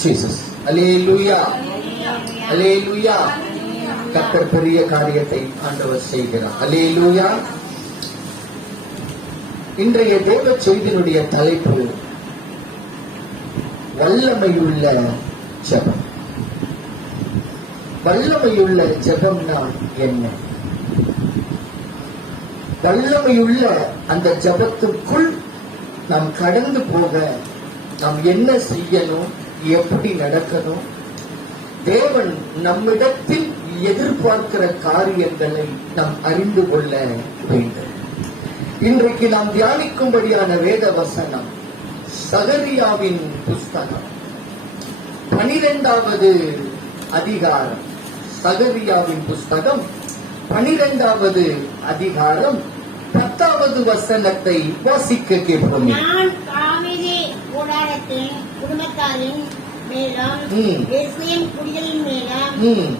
Jesus. அல்லேலூயா, அல்லேலூயா. கர்த்தர் பெரிய காரியத்தை ஆண்டவர் செய்கிறார். அல்லேலூயா. இன்றைய தேவ செய்தியினுடைய தலைப்பு வல்லமையுள்ள ஜெபம். வல்லமையுள்ள ஜெபம்னா என்ன? வல்லமையுள்ள அந்த ஜெபத்துக்குள் நாம் கடந்து போக நாம் என்ன செய்யணும், எப்படி நடக்கணும், தேவன் நம்மிடத்தில் எதிர்பார்க்கிற காரியங்களை நாம் அறிந்து கொள்ள வேண்டும். இன்றைக்கு நாம் தியானிக்கும்படியான வேத வசனம் சகரியாவின் புஸ்தகம் 12வது அதிகாரம். சகரியாவின் புஸ்தகம் 12வது அதிகாரம் 10வது வசனத்தை வாசிக்க கேட்போம். நான் தாவீது கூடாரத்தின் குடும்பத்தாரின் மேலும் எருசலேம் குடிகளின் மேலும்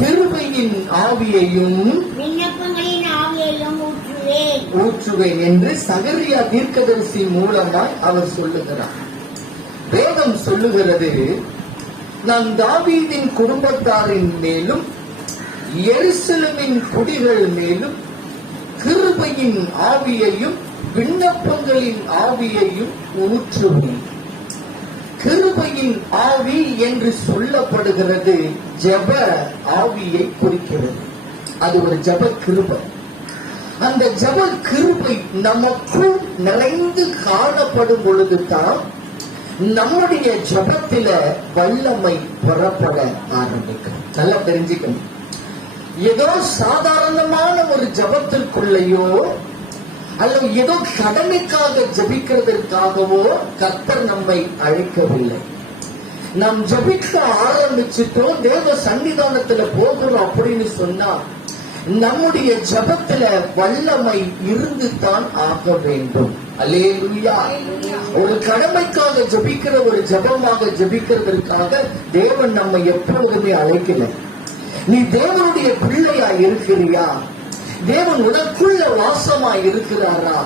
கிருபையின் ஆவியையும் விண்ணப்பங்களின் ஆவியையும் ஊற்றுவேன் என்று சகரியா தீர்க்கதரிசி மூலமாய் அவர் சொல்லுகிறார். வேதம் சொல்லுகிறது, நான் தாவீதின் குடும்பத்தாரின் மேலும் எருசலேமின் குடிகள் மேலும் கிருபையின் ஆவியையும் விண்ணப்பங்களின் ஆவியையும் ஊற்றுவேன். கிருபையின் ஆவி என்று சொல்லப்படுகிறது ஜெப ஆவியை குறிக்கிறது. அது ஒரு ஜெப கிருபை. அந்த ஜெப கிருபை நமக்குள் நிறைந்து காணப்படும் பொழுதுதான் நம்முடைய ஜெபத்தில வல்லமை புறப்பட ஆரம்பிக்கும். நல்லா தெரிஞ்சுக்கணும். ஏதோ சாதாரணமான ஒரு ஜெபத்திற்குள்ளேயோ அல்லது ஏதோ கடமைக்காக ஜபிக்கிறதற்காகவோ கர்த்தர் நம்மை அழைக்கவில்லை. நாம் ஜபிக்க ஆரம்பிச்சுட்டோம், தேவ சன்னிதானத்துல போகிறோம் அப்படின்னு சொன்னா நம்முடைய ஜபத்துல வல்லமை இருந்துதான் ஆக வேண்டும். அல்லேலூயா. ஒரு கடமைக்காக ஜபிக்கிற ஒரு ஜபமாக ஜபிக்கிறதற்காக தேவன் நம்மை எப்பொழுதுமே அழைக்கல. நீ தேவனுடைய பிள்ளையா இருக்கிறியா? தேவன் உனக்குள்ள வாசமாய் இருக்கிறாரா?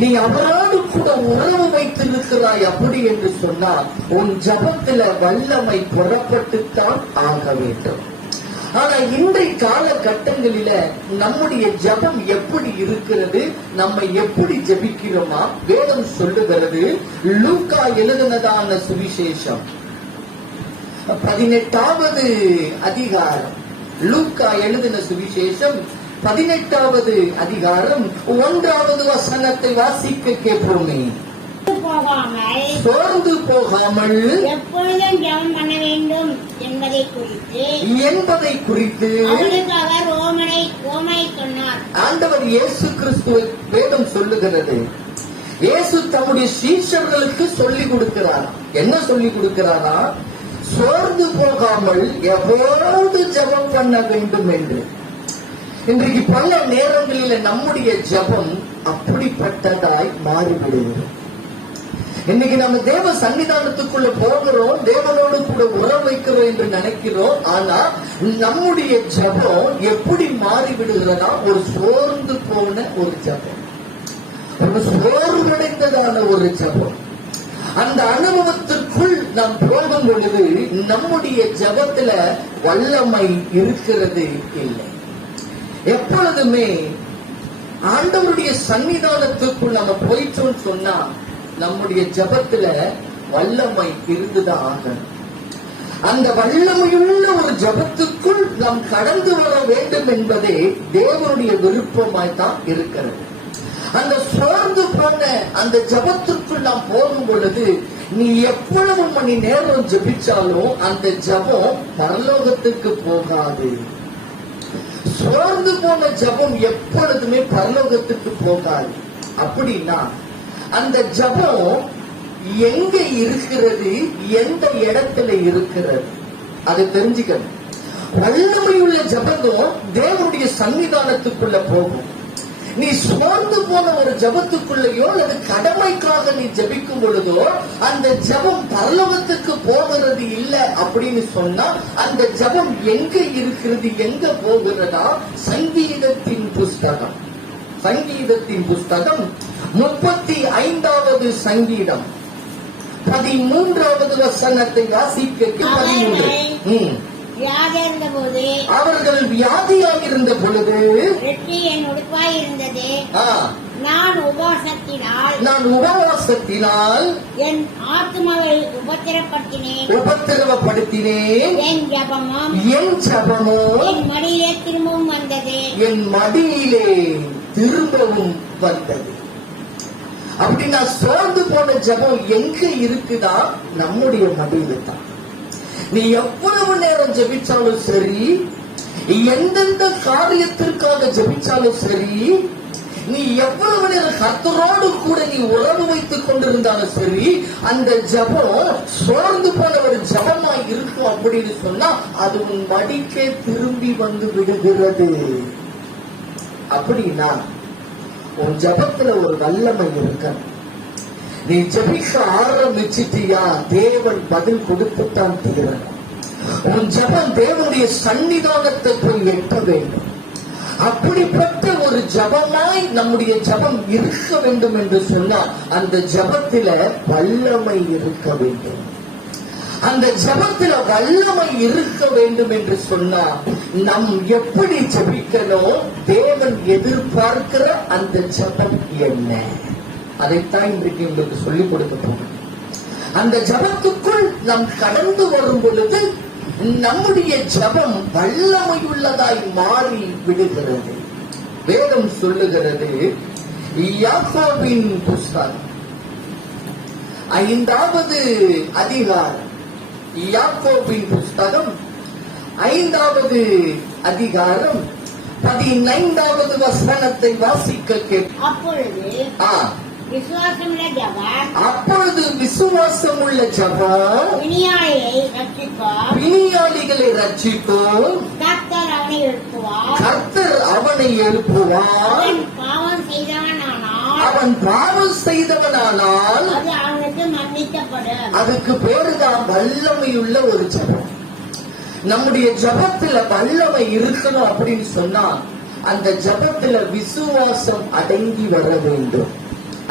நீ அவரோடு கூட உறவு வைத்திருக்கிறாய் அப்படி என்று சொன்னால் உன் ஜபத்துல வல்லமை புறப்பட்டுத்தான் ஆக வேண்டும். ஆனா இன்றைய காலகட்டங்களில நம்முடைய ஜபம் எப்படி இருக்கிறது, நம்ம எப்படி ஜபிக்கிறோமா? வேதம் சொல்லுகிறது, லூக்கா எழுதினதான சுவிசேஷம் 18வது அதிகாரம். லூக்கா எழுதின சுவிசேஷம் 18வது அதிகாரம் 1வது வசனத்தை வாசிக்க கேட்போமே. சோர்ந்து போகாமல் எப்பொழுதும் ஜெபம் பண்ண வேண்டும் என்பதை குறித்து அவர் ஓமை சொன்னார். ஆண்டவர் இயேசு கிறிஸ்துவை வேதம் சொல்லுகிறது. இயேசு தம்முடைய சீஷர்களுக்கு சொல்லிக் கொடுக்கிறார். என்ன சொல்லிக் கொடுக்கிறாரா? சோர்ந்து போகாமல் எப்போது ஜெபம் பண்ண வேண்டும் என்று. இன்றைக்கு பல நேரங்களில் நம்முடைய ஜபம் அப்படிப்பட்டதாய் மாறிவிடுகிறது. இன்னைக்கு நம்ம தேவ சன்னிதானத்துக்குள்ள போகிறோம், தேவனோடு கூட உறவு வைக்கிறோம் என்று நினைக்கிறோம். ஆனா நம்முடைய ஜபம் எப்படி மாறிவிடுகிறதா? ஒரு சோர்ந்து போன ஒரு ஜபம், ஒரு சோர்வடைந்ததான ஒரு ஜபம். அந்த அனுபவத்திற்குள் நாம் போகும் பொழுது நம்முடைய ஜபத்துல வல்லமை இருக்கிறது இல்லை. எப்பொழுதுமே ஆண்டவருடைய சன்னிதானத்துக்குள் நம்ம போயிட்டோம்னு சொன்னா நம்முடைய ஜபத்துல வல்லமை இருந்துதான் ஆகணும். அந்த வல்லமையுள்ள ஒரு ஜபத்துக்குள் நாம் கடந்து வர வேண்டும் என்பதே தேவனுடைய விருப்பமாய்தான் இருக்கிறது. அந்த சோர்ந்து போன அந்த ஜபத்திற்குள் நாம் போகும் பொழுது நீ எவ்வளவு மணி நேரம் ஜபிச்சாலும் அந்த ஜபம் பரலோகத்துக்கு போகாது. சோர்ந்து போன ஜபம் எப்பொழுதுமே பரலோகத்துக்கு போகாது. அப்படின்னா அந்த ஜபம் எங்க இருக்கிறது, எந்த இடத்துல இருக்கிறது, அதை தெரிஞ்சுக்கணும். வல்லமையுள்ள ஜபம் தேவனுடைய சன்னிதானத்துக்குள்ள போகும். நீ சோர்ந்து போன ஒரு ஜபத்துக்குள்ளேயோ அல்லது கடமைக்காக நீ ஜபிக்கும் பொழுதோ அந்த ஜபம் பரலோகத்துக்கு போகிறது இல்லை அப்படின்னு சொன்னா அந்த ஜபம் எங்க இருக்கிறது, எங்க போகிறதா? சங்கீதத்தின் புஸ்தகம் 35வது சங்கீதம் 13வது வசனத்தை வாசிக்க. 13. வியாதியிருந்த போது அவர்கள் வியாதியாக இருந்த பொழுது வெற்றி என் உடுப்பாய் இருந்தது. நான் உபவாசத்தினால் என் ஆத்துமாவை உபத்திரவப்படுத்தினேன். என் ஜபமும் என் மடியிலே திரும்பவும் வந்தது. அப்படின்னா சோர்ந்து போன ஜபம் எங்க இருக்குதா? நம்முடைய மடியில தான். நீ எவ்வளவு நேரம் ஜபிச்சாலும் சரி, எந்தெந்த காரியத்திற்காக ஜபிச்சாலும் சரி, நீ எவ்வளவு நேரம் கர்த்தரோடு கூட நீ உறவு வைத்துக் கொண்டிருந்தாலும் சரி, அந்த ஜபம் சோர்ந்து போன ஒரு ஜபமாய் இருக்கும் அப்படின்னு சொன்னா அது உன் மடிக்கே திரும்பி வந்து விடுகிறது. அப்படின்னா உன் ஜபத்துல ஒரு வல்லமை இருக்க. நீ ஜபிக்க ஆரம்பிச்சிட்டியா, தேவன் பதில் கொடுத்துத்தான் தீரணும். உன் ஜபம் தேவனுடைய சன்னிதானத்தை போய் எட்ட வேண்டும். அப்படிப்பட்ட ஒரு ஜபமாய் நம்முடைய ஜபம் இருக்க வேண்டும் என்று சொன்னால் அந்த ஜபத்தில வல்லமை இருக்க வேண்டும். அந்த ஜபத்தில வல்லமை இருக்க வேண்டும் என்று சொன்னா நம் எப்படி ஜபிக்கணும், தேவன் எதிர்பார்க்கிற அந்த ஜபம் என்ன, அதைத்தான் இன்றைக்கு உங்களுக்கு சொல்லிக் கொடுக்க போகிறோம். அந்த ஜபத்துக்குள் நாம் கடந்து வரும் பொழுது நம்முடைய ஜபம் வல்லமையுள்ளதாய் மாறி விடுகிறது. வேதம் சொல்லுகிறது, யாக்கோபின் புஸ்தகம் 5வது அதிகாரம், யாக்கோபின் புஸ்தகம் 5வது அதிகாரம் 15வது வசனத்தை வாசிக்க கேட்க. அப்பொழுது விசுவாசமுள்ள ஜபம் வினியாளிகளை ரட்சிக்கும். கர்த்தர் அவனை எழுப்புவார். அவன் பாவம் செய்தவனானால் அதுக்கு பேருதான் வல்லமையுள்ள ஒரு ஜபம். நம்முடைய ஜபத்துல வல்லமை இருக்கணும் அப்படின்னு சொன்னா அந்த ஜபத்துல விசுவாசம் அடங்கி வர வேண்டும்.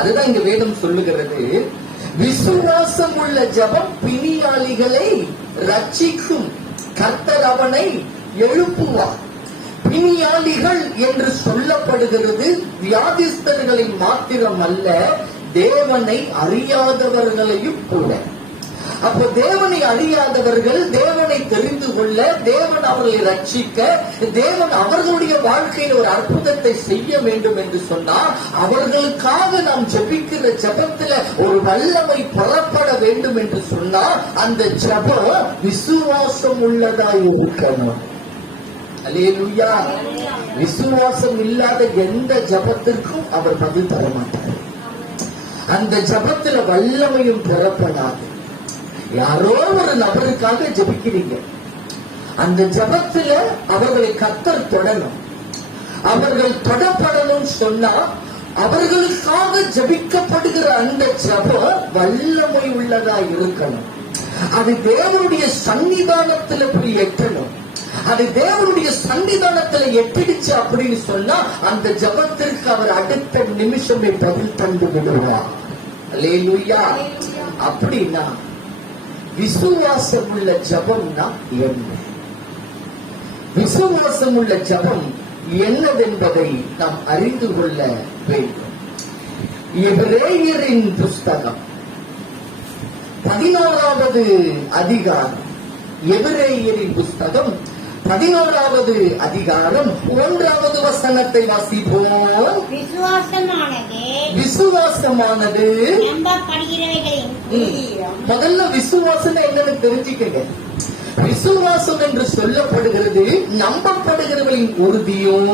அதுதான் இங்க வேதம் சொல்லுகிறது. விசுவாசம் உள்ள ஜபம் பிணியாளிகளை ரட்சிக்கும். கர்த்தர் அவனை எழுப்புவார். பிணியாளிகள் என்று சொல்லப்படுகிறது வியாதிஸ்தர்களை மாத்திரம் அல்ல, தேவனை அறியாதவர்களையும் கூட. அப்போ தேவனை அறியாதவர்கள் தேவனை தெரிந்து கொள்ள, தேவன் அவர்களை ரட்சிக்க, தேவன் அவர்களுடைய வாழ்க்கையில் ஒரு அற்புதத்தை செய்ய வேண்டும் என்று சொன்னால் அவர்களுக்காக நாம் ஜெபிக்கிற ஜபத்தில் ஒரு வல்லமை புறப்பட வேண்டும் என்று சொன்னால் அந்த ஜபம் விசுவாசம் உள்ளதாய் இருக்கணும். அல்லேலூயா. விசுவாசம் இல்லாத எந்த ஜபத்திற்கும் அவர் பதில் தர மாட்டார். அந்த ஜபத்துல வல்லமையும் புறப்படாது. யாரோ ஒரு நபருக்காக ஜபிக்கிறீங்க, அந்த ஜபத்துல அவர்களை கர்த்தர் தொடணும். அவர்கள் தொடப்படணும் சொன்னா அவர்களுக்காக ஜபிக்கப்படுகிற அந்த ஜபம் வல்லமை உள்ளதா இருக்கணும். அது தேவனுடைய சன்னிதானத்துல போய் எட்டணும். அது தேவனுடைய சன்னிதானத்துல எட்டிடுச்சு அப்படின்னு சொன்னா அந்த ஜபத்திற்கு அவர் அடுத்த நிமிஷமே பதில் தந்து விடுவார். அல்லேலூயா. அப்படின்னா விசுவாசம் உள்ள ஜபம்னா என்ன? விசுவாசம் உள்ள ஜபம் என்னதென்பதை நாம் அறிந்து கொள்ள வேண்டும். எபிரேயரின் புஸ்தகம் 11வது அதிகாரம், எபிரேயரின் புஸ்தகம் 11வது அதிகாரம் 1வது வசனத்தை வாசிப்போம். விசுவாசமானது முதல்ல விசுவாசம் என்னன்னு தெரிஞ்சுக்கங்க. விசுவாசம் என்று சொல்லப்படுகிறது நம்பப்படுகிறவர்களின் உறுதியும்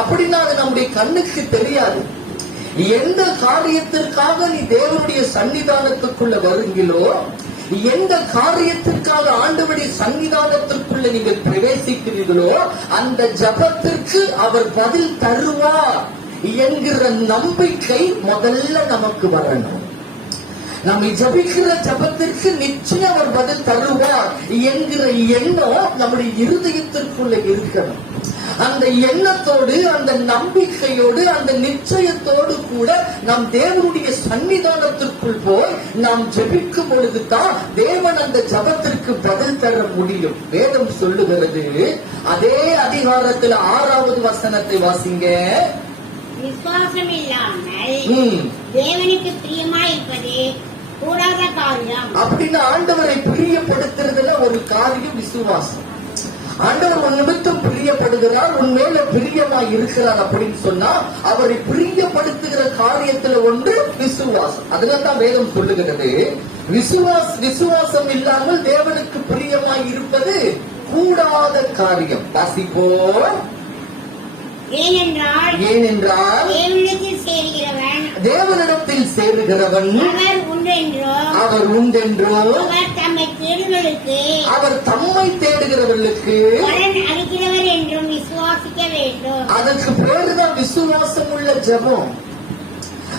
அப்படின்னா அது நம்முடைய கண்ணுக்கு தெரியாது. எந்த காரியத்திற்காக நீ தேவனுடைய சன்னிதானத்துக்குள்ள வருங்களோ, எந்த காரியத்திற்காக ஆண்டவருடைய சன்னிதானத்திற்குள்ள நீங்கள் பிரவேசிக்கிறீர்களோ அந்த ஜபத்திற்கு அவர் பதில் தருவார் என்கிற நம்பிக்கை முதல்ல நமக்கு வரணும். நம்ம ஜபிக்கிற ஜபத்திற்கு நிச்சயம் அவர் பதில் தருவார் என்கிற எண்ணம் நம்முடைய இருதயத்திற்குள்ள இருக்கணும். அந்த எண்ணத்தோடு, அந்த நம்பிக்கையோடு, அந்த நிச்சயத்தோடு கூட நாம் தேவனுடைய சன்னிதானத்திற்குள் போய் நாம் ஜெபிக்கும் பொழுதுதான் தேவன் அந்த ஜெபத்திற்கு பதில் தர முடியும். வேதம் சொல்லுகிறது, அதே அதிகாரத்தில் 6வது வசனத்தை வாசிங்க. விசுவாசம் இல்லாமல் தேவனுக்கு பிரியமாயிருப்பது கூடாத காரியம். அப்படின்னு ஆண்டவரை பிரியப்படுத்துறதுல ஒரு காரியம் விசுவாசம். ஆண்டவர் உன் நிமித்தம் பிரியப்படுகிறார், உன் மேல பிரியமாய் இருக்கிறார் அப்படின்னு சொன்னா அவரை பிரியப்படுத்துகிற காரியத்துல ஒன்று விசுவாசம். அதுலதான் வேதம் சொல்லுகிறது, விசுவாசம் இல்லாமல் தேவனுக்கு பிரியமாய் இருப்பது கூடாத காரியம். வாசிப்போம். ஏனென்றால் தேவனிடத்தில் சேருகிறவன் அவர் உண்டென்றோ அவர் தம்மை தேடுகிறவர்களுக்கு பலன் அளிக்கிறவர் என்றும் விசுவாசிக்க வேண்டும். அதற்கு பேருதான் விசுவாசம் உள்ள ஜெபம்.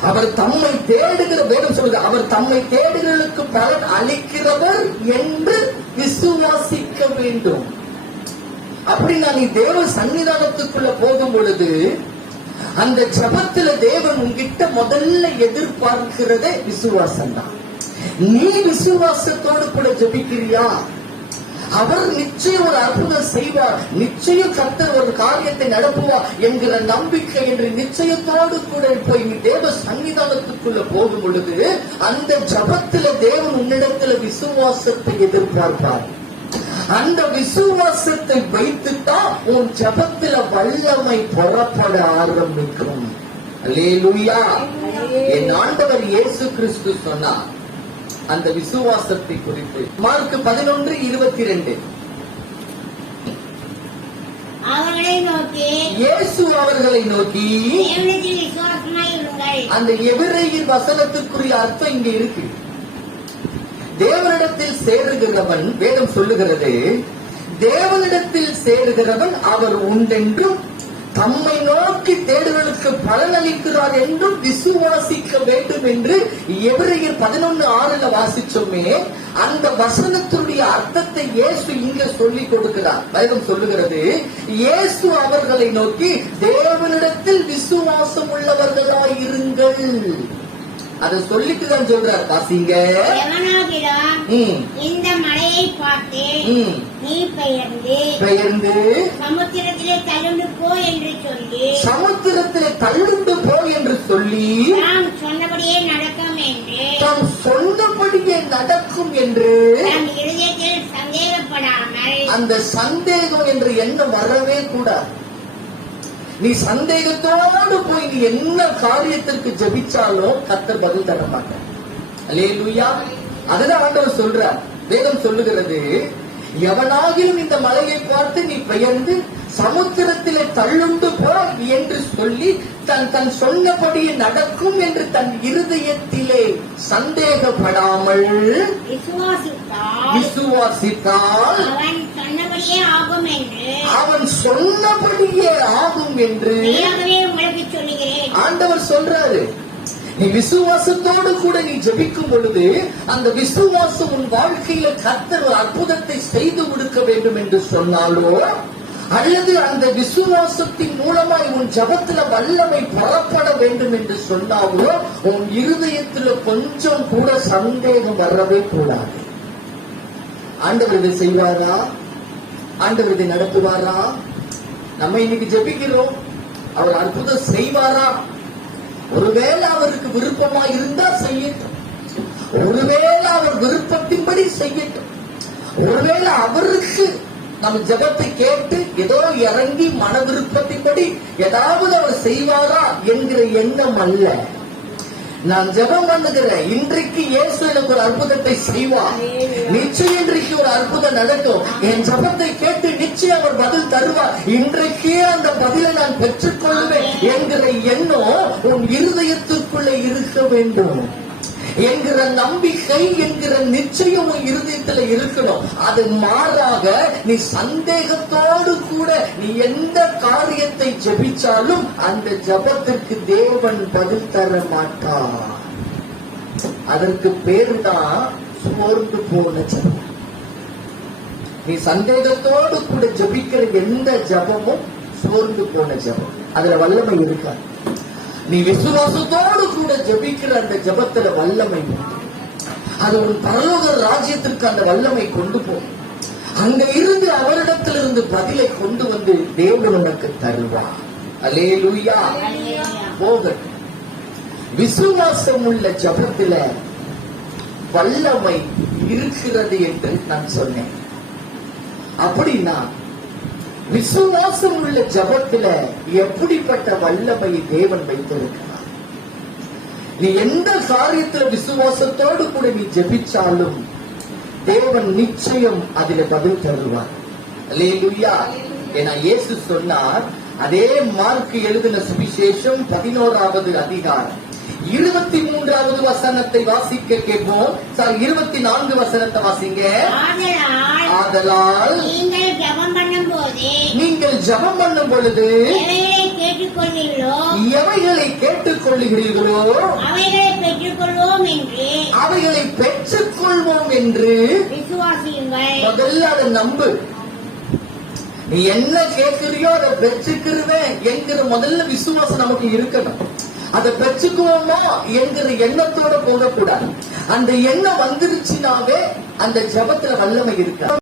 அவர் தம்மை தேடுகிற, வேதம் சொல்லுது, அவர் தம்மை தேடுகிறவர்களுக்கு பலன் அளிக்கிறவர் என்று விசுவாசிக்க வேண்டும். அப்படின்னா நீ தேவ சன்னிதானத்துக்குள்ள போகும் பொழுது அந்த ஜபத்துல தேவன் உன்கிட்ட முதல்ல எதிர்பார்க்கிறதே விசுவாசம் தான். நீ விசுவாசத்தோடு கூட ஜபிக்கிறியா? அவர் நிச்சயம் ஒரு அற்புதம் செய்வார், நிச்சயம் கர்த்தர் ஒரு காரியத்தை நடப்புவார் என்கிற நம்பிக்கை என்று நிச்சயத்தோடு கூட போய் நீ தேவ சன்னிதானத்துக்குள்ள போகும் பொழுது அந்த ஜபத்துல தேவன் உன்னிடத்துல விசுவாசத்தை எதிர்பார்ப்பார். அந்த விசுவாசத்தை வைத்துத்தான் உன் ஜபத்துல வல்லமை புறப்பட ஆரம்பிக்கும். அல்லேலூயா. என் ஆண்டவர் இயேசு கிறிஸ்து சொன்னார் அந்த விசுவாசத்தை குறித்து. மார்க் 11:22. அவர்களை நோக்கி, இயேசு அவர்களை நோக்கி, விசுவாசமாய் இருங்கள். அந்த எபிரேய வசனத்துக்குரிய அர்த்தம் இங்க இருக்கு. தேவனிடத்தில் சேருகிறவன், வேதம் சொல்லுகிறது, தேவனிடத்தில் சேருகிறவன் அவர் உண்டென்றும் தம்மை நோக்கி தேடுகளுக்கு பலனளிக்கிறார் என்றும் விசுவாசிக்க வேண்டும் என்று எபிரேயர் 11:6 வாசிச்சோமே. அந்த வசனத்துடைய அர்த்தத்தை இயேசு இங்க சொல்லிக் கொடுக்கிறார். வேதம் சொல்லுகிறது, இயேசு அவர்களை நோக்கி தேவனிடத்தில் விசுவாசம் உள்ளவர்களாய் இருங்கள். அதை சொல்லிட்டு தான் சொல்றார். வாசிங்க. இந்த மலையை பார்த்து நீ பெயர்ந்து சமுத்திரத்திலே தள்ளுண்டு போ என்று சொல்லி, சமுத்திரத்திலே தள்ளுண்டு போ என்று சொல்லி, நாம் சொன்னபடியே நடக்கும் என்று, தாம் சொன்னபடியே நடக்கும் என்று நம் இதயத்தில் சந்தேகப்படாமல், அந்த சந்தேகம் என்ற எண்ணம் வரவே கூடாது. நீ சந்தேகத்தோடு போய் நீ என்ன காரியத்திற்கு ஜபிச்சாலும் கர்த்தர் பதில் தர மாட்டார். அல்லேலூயா. அதுதான் ஆண்டவர் சொல்றார். வேதம் சொல்லுகிறது, எவனாகிலும் இந்த மலையை பார்த்து நீ பெயர்ந்து சமுத்திரத்திலே தள்ளுண்டு போ என்று சொல்லி தன் சொன்னபடியே நடக்கும் என்று தன் இருதயத்திலே சந்தேகப்படாமல் விசுவாசித்தால் அவன் சொன்னபடியே ஆகும் என்று ஆண்டவர் சொல்றாரு. நீ விசுவாசத்தோடு கூட நீ ஜெபிக்கும் பொழுது அந்த விசுவாசம் உன் வாழ்க்கையில கர்த்தர் ஒரு அற்புதத்தை செய்து கொடுக்க வேண்டும் என்று சொன்னாலோ, அல்லது அந்த விசுவாசத்தின் மூலமாய் உன் ஜபத்துல வல்லமை புறப்பட வேண்டும் என்று சொன்னாலோ, உன் இருதயத்துல கொஞ்சம் கூட சந்தேகம் வரவே கூடாது. ஆண்டவர் இதை செய்வாரா? ஆண்டவர் இதை நடத்துவாரா? நம்ம இன்னைக்கு ஜெபிக்கிறோம், அவர் அற்புதம் செய்வாரா? ஒருவேளை அவருக்கு விருப்பமா இருந்தா செய்யட்டும், ஒருவேளை அவர் விருப்பத்தின்படி செய்யட்டும், ஒருவேளை அவருக்கு நம்ம ஜெபத்தை கேட்டு ஏதோ இறங்கி மன விருப்பத்தின்படி ஏதாவது அவர் செய்வாரா என்கிற எண்ணம் அல்ல. நான் ஜெபம் பண்ணுகிறேன், இன்றைக்கு இயேசு எனக்கு ஒரு அற்புதத்தை செய்வார், நிச்சயம் இன்றைக்கு ஒரு அற்புதம் நடக்கும், என் ஜெபத்தை கேட்டு நிச்சயம் அவர் பதில் தருவார், இன்றைக்கே அந்த பதிலை நான் பெற்றுக் கொள்வேன் என்கிற எண்ணம் உன் இருதயத்துக்குள்ளே இருக்க வேண்டும் என்கிற நம்பிக்கை என்கிற நிச்சயம் உன் இருதயத்துல இருக்கணும். அது மாறாக நீ சந்தேகத்தோடு கூட நீ எந்த காரியத்தை ஜெபிச்சாலும் அந்த ஜெபத்திற்கு தேவன் பதில் தர மாட்டார். அதற்கு பேருதான் சோர்ந்து போன ஜெபம். நீ சந்தேகத்தோடு கூட ஜெபிக்கிற எந்த ஜெபமும் சோர்ந்து போன ஜெபம். அதுல வல்லமை இருக்காது. நீ விசுவாசத்தோடு கூட ஜெபிக்கிற அந்த ஜெபத்துல வல்லமை உண்டு. அது உன் பரலோக ராஜ்யத்திற்கு அந்த வல்லமை கொண்டு போகும். அங்க இருந்து அவரிடத்திலிருந்து பதிலை கொண்டு வந்து தேவன் உனக்கு தருவார். அல்லேலூயா. போகட்டும். விசுவாசம் உள்ள ஜபத்துல வல்லமை இருக்கிறது என்று நான் சொன்னேன். அப்படின்னா விசுவாசம் உள்ள ஜபத்துல எப்படிப்பட்ட வல்லமை தேவன் வைத்திருக்கிறார்? நீ எந்த காரியத்துல விசுவாசத்தோடு கூட நீ ஜெபிச்சாலும் தேவன் நிச்சயம் அதில பதில் தருவார். அல்லேலூயா. ஏன்னா இயேசு சொன்னார், அதே மார்க் எழுதின சுவிசேஷம் 11வது அதிகாரம் 23வது வசனத்தை வாசிக்க கேட்போம். 24 வசனத்தை வாசிங்க. ஆதலால் நீங்கள் ஜெபம் பண்ணும் பொழுது எவைகளை கேட்டுக்கொள்ளுகிறீர்களோ அவைகளை பெற்றுக்கொள்வோம் என்று விசுவாசியுங்கள். முதல்ல அதை நம்பு. நீ என்ன கேட்கிறியோ அதை பெற்றுக்கிறவேன் என்கிற முதல்ல விசுவாசம் நமக்கு இருக்கணும். அதை பெற்றுக்குவோமா என்கிற எண்ணத்தோட போகக்கூடாது. அந்த எண்ணம் வந்துருச்சுனாவே அந்த ஜபத்துல வல்லமை இருக்காது.